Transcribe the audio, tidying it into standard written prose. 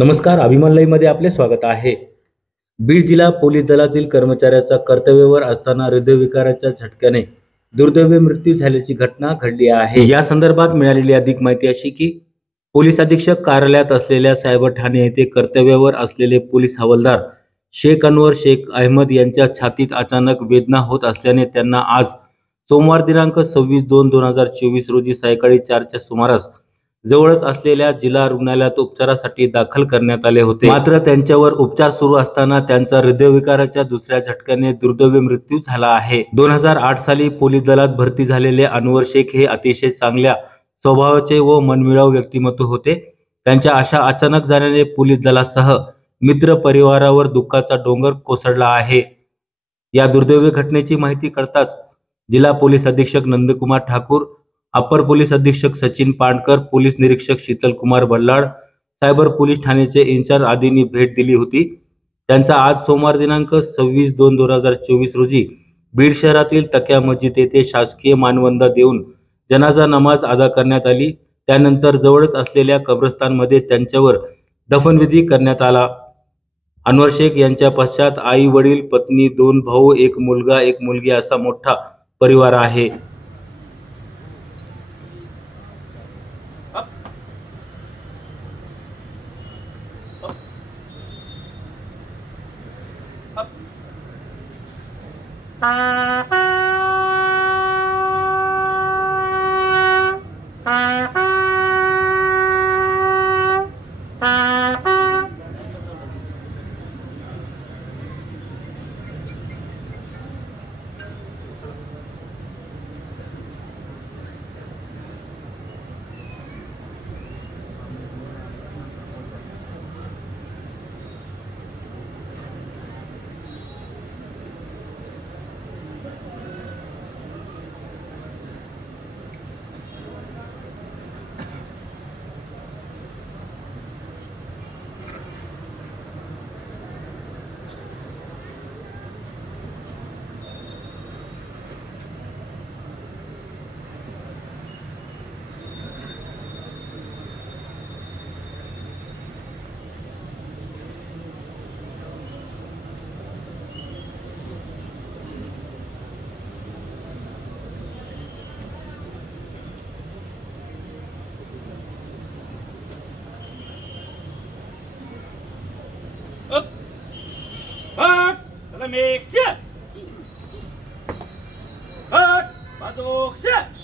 नमस्कार, अभिमान लाईव्ह मध्ये आपले स्वागत आहे। बीड जिल्हा पोलीस दलातील कर्मचाऱ्याचा कर्तव्यावर असताना हृदयविकाराच्या झटक्याने दुर्दैवी मृत्यू झाल्याची घटना घडली आहे। या संदर्भात मिळालेली अधिक माहिती अशी की पोलीस अधीक्षक कार्यालयात असलेल्या सायबर ठाणे येथे कर्तव्यावर असलेले पोलीस हवालदार शेख अनवर शेख अहमद यांच्या छातीत अचानक वेदना होत असल्याने त्यांना आज सोमवार दिनांक 26/2/2024 रोजी सायंकाळी 4च्या सुमारास जवळच असलेल्या जिल्हा रुग्णालयात उपचारासाठी दाखल करण्यात आले होते। मात्र त्यांच्यावर उपचार सुरू असताना त्यांचा हृदयविकाराच्या दुसऱ्या झटक्याने दुर्दैवी मृत्यू झाला आहे। 2008 साली पोलीस दलात भरती झालेले अनवर शेख हे अतिशय चांगल्या स्वभावाचे व मनमिळावू व्यक्तिमत्व होते। त्यांच्या अशा अचानक जाण्याने पोलीस दलासह मित्र परिवारावर दुःखाचा डोंगर कोसळला आहे। या दुर्दैवी घटनेची माहिती कळताच जिल्हा पोलीस अधीक्षक नंदकुमार ठाकूर, अपर पोलीस अधीक्षक सचिन पांडकर, पोलीस निरीक्षक शीतल कुमार बल्लाळ, सायबर पोलीस ठाण्याचे इंचार्ज आदींनी भेट दिली होती। त्यांचा आज सोमवार दिनांक 26/2/2024 रोजी बीड शहरातील तकिया मस्जिद येथे शासकीय मानवंदना देऊन जनाजा नमाज अदा करण्यात आली। त्यानंतर जवळच असलेल्या कब्रस्तानमध्ये त्यांच्यावर दफनविधी करण्यात आला। अनवर शेख यांच्या पश्चात आई वडील, पत्नी, 2 भाऊ, 1 मुलगा 1 मुलगी असा मोठा परिवार आहे। Make shit. Batuk shit.